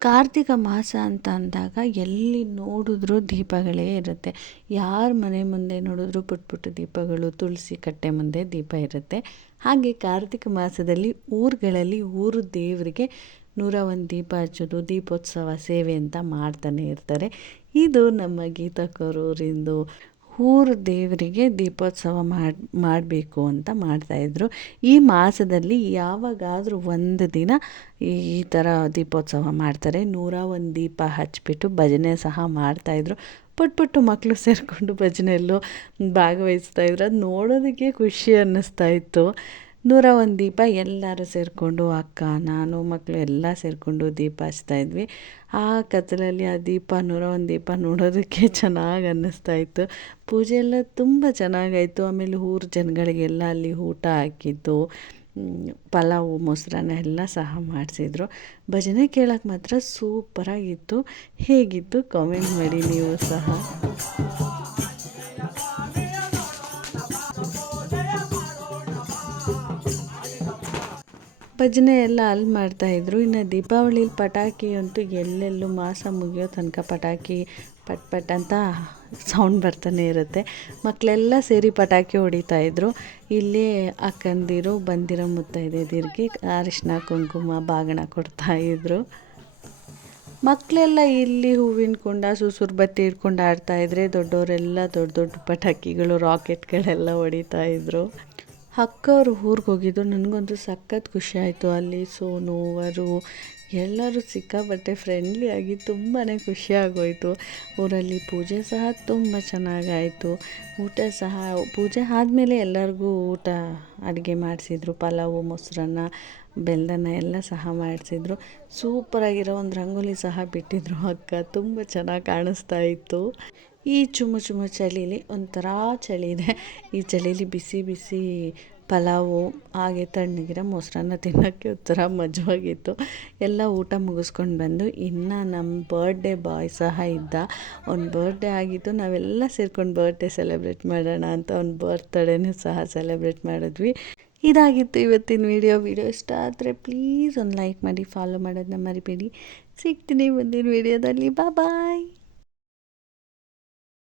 ಕಾರ್ತಿಕ ಮಾಸ ಅಂತ ಅಂದಾಗ ಎಲ್ಲಿ ನೋಡಿದ್ರೂ ದೀಪಗಳೇ ಇರುತ್ತೆ. ಯಾರ ಮನೆ ಮುಂದೆ ನೋಡಿದ್ರೂ ಪುಟ್ಟ ಪುಟ್ಟ ದೀಪಗಳು, ತುಳಸಿ ಕಟ್ಟೆ ಮುಂದೆ ದೀಪ ಇರುತ್ತೆ. ಹಾಗೆ ಕಾರ್ತಿಕ ಮಾಸದಲ್ಲಿ ಊರುಗಳಲ್ಲಿ ಊರು ದೇವರಿಗೆ 101 ದೀಪ ಹಚ್ಚೋದು, ದೀಪೋತ್ಸವ ಸೇವೆ ಅಂತ ಮಾಡ್ತಾನೆ ಇರ್ತಾರೆ. ಇದು ನಮ್ಮ ಗೀತಾಕರೂರಿಂದು ಊರು ದೇವರಿಗೆ ದೀಪೋತ್ಸವ ಮಾಡಬೇಕು ಅಂತ ಮಾಡ್ತಾಯಿದ್ರು. ಈ ಮಾಸದಲ್ಲಿ ಯಾವಾಗಾದರೂ ಒಂದು ದಿನ ಈ ಥರ ದೀಪೋತ್ಸವ ಮಾಡ್ತಾರೆ. 101 ದೀಪ ಹಚ್ಚಿಬಿಟ್ಟು ಭಜನೆ ಸಹ ಮಾಡ್ತಾಯಿದ್ರು. ಪುಟ್ಟ ಪುಟ್ಟ ಮಕ್ಕಳು ಸೇರಿಕೊಂಡು ಭಜನೆಯಲ್ಲೂ ಭಾಗವಹಿಸ್ತಾಯಿದ್ರು. ಅದು ನೋಡೋದಕ್ಕೆ ಖುಷಿ ಅನ್ನಿಸ್ತಾಯಿತ್ತು. 101 ದೀಪ ಎಲ್ಲರೂ ಸೇರಿಕೊಂಡು, ಅಕ್ಕ, ನಾನು, ಮಕ್ಕಳು ಎಲ್ಲ ಸೇರಿಕೊಂಡು ದೀಪ ಹಚ್ತಾಯಿದ್ವಿ. ಆ ಕತ್ತಲಲ್ಲಿ ಆ ದೀಪ 101 ದೀಪ ನೋಡೋದಕ್ಕೆ ಚೆನ್ನಾಗಿ ಅನ್ನಿಸ್ತಾಯಿತ್ತು. ಪೂಜೆ ಎಲ್ಲ ತುಂಬ ಚೆನ್ನಾಗಾಯಿತು. ಆಮೇಲೆ ಊರು ಜನಗಳಿಗೆಲ್ಲ ಅಲ್ಲಿ ಊಟ ಹಾಕಿದ್ದು, ಪಲಾವು, ಮೊಸರನ್ನ ಎಲ್ಲ ಸಹ ಮಾಡಿಸಿದ್ರು. ಭಜನೆ ಕೇಳೋಕ್ಕೆ ಮಾತ್ರ ಸೂಪರಾಗಿತ್ತು. ಹೇಗಿತ್ತು ಕಾಮೆಂಟ್ ಮಾಡಿ ನೀವು ಸಹ. ಭಜನೆ ಎಲ್ಲ ಅಲ್ಲಿ ಮಾಡ್ತಾಯಿದ್ರು. ಇನ್ನು ದೀಪಾವಳಿಲಿ ಪಟಾಕಿ ಅಂತೂ ಎಲ್ಲೆಲ್ಲೂ ಮಾಸ ಮುಗಿಯೋ ತನಕ ಪಟಾಕಿ ಪಟ್ ಪಟ್ ಅಂತ ಸೌಂಡ್ ಬರ್ತಾನೆ ಇರುತ್ತೆ. ಮಕ್ಕಳೆಲ್ಲ ಸೇರಿ ಪಟಾಕಿ ಹೊಡಿತಾಯಿದ್ರು. ಇಲ್ಲೇ ಅಕ್ಕಂದಿರು ಬಂದಿರೋ ಮುತ್ತೈದೆಯರಿಗೆ ಅರಿಶಿನ ಕುಂಕುಮ ಬಾಗಿನ ಕೊಡ್ತಾಯಿದ್ರು. ಮಕ್ಕಳೆಲ್ಲ ಇಲ್ಲಿ ಹೂವಿನ ಕುಂಡ, ಸುಸುರು ಬತ್ತಿ ಹಿಡ್ಕೊಂಡು ಆಡ್ತಾಯಿದ್ರೆ, ದೊಡ್ಡವರೆಲ್ಲ ದೊಡ್ಡ ದೊಡ್ಡ ಪಟಾಕಿಗಳು, ರಾಕೆಟ್ಗಳೆಲ್ಲ ಹೊಡಿತಾಯಿದ್ರು. ಅಕ್ಕವ್ರು ಊರಿಗೆ ಹೋಗಿದ್ದು ನನಗಂತೂ ಸಖತ್ ಖುಷಿ ಆಯಿತು. ಅಲ್ಲಿ ಸೋನು, ವರು ಎಲ್ಲರೂ ಸಿಕ್ಕಾಪಟ್ಟೆ ಫ್ರೆಂಡ್ಲಿಯಾಗಿ ತುಂಬಾ ಖುಷಿಯಾಗೋಯಿತು. ಊರಲ್ಲಿ ಪೂಜೆ ಸಹ ತುಂಬ ಚೆನ್ನಾಗಾಯಿತು. ಊಟ ಸಹ ಪೂಜೆ ಆದಮೇಲೆ ಎಲ್ಲರಿಗೂ ಊಟ ಅಡುಗೆ ಮಾಡಿಸಿದ್ರು. ಪಲಾವು, ಮೊಸರನ್ನ, ಬೆಲ್ಲನ ಎಲ್ಲ ಸಹ ಮಾಡಿಸಿದ್ರು. ಸೂಪರಾಗಿರೋ ಒಂದು ರಂಗೋಲಿ ಸಹ ಬಿಟ್ಟಿದ್ರು ಅಕ್ಕ. ತುಂಬ ಚೆನ್ನಾಗಿ ಕಾಣಿಸ್ತಾ ಇತ್ತು. ಈ ಚುಮು ಚಳಿಲಿ ಒಂಥರ ಚಳಿ ಇದೆ. ಈ ಚಳಿಲಿ ಬಿಸಿ ಬಿಸಿ ಪಲಾವು, ಹಾಗೆ ತಣ್ಣಗಿರೋ ಮೊಸರನ್ನ ತಿನ್ನೋಕ್ಕೆ ಒಂಥರ ಮಜವಾಗಿತ್ತು. ಎಲ್ಲ ಊಟ ಮುಗಿಸ್ಕೊಂಡು ಬಂದು ಇನ್ನು ನಮ್ಮ ಬರ್ಡೇ ಬಾಯ್ ಸಹ ಇದ್ದ. ಅವ್ನ ಬರ್ಡೇ ಆಗಿತ್ತು. ನಾವೆಲ್ಲ ಸೇರ್ಕೊಂಡು ಬರ್ಡೇ ಸೆಲೆಬ್ರೇಟ್ ಮಾಡೋಣ ಅಂತ ಅವ್ನ ಬರ್ತ್ಡೇನೂ ಸಹ ಸೆಲೆಬ್ರೇಟ್ ಮಾಡಿದ್ವಿ. ಇದಾಗಿತ್ತು ಇವತ್ತಿನ ವಿಡಿಯೋ ಇಷ್ಟ ಆದರೆ ಪ್ಲೀಸ್ ಒಂದು ಲೈಕ್ ಮಾಡಿ, ಫಾಲೋ ಮಾಡೋದನ್ನ ಮರಿಬೇಡಿ. ಸಿಗ್ತೀನಿ ಮುಂದಿನ ವಿಡಿಯೋದಲ್ಲಿ. ಬಾಯ್.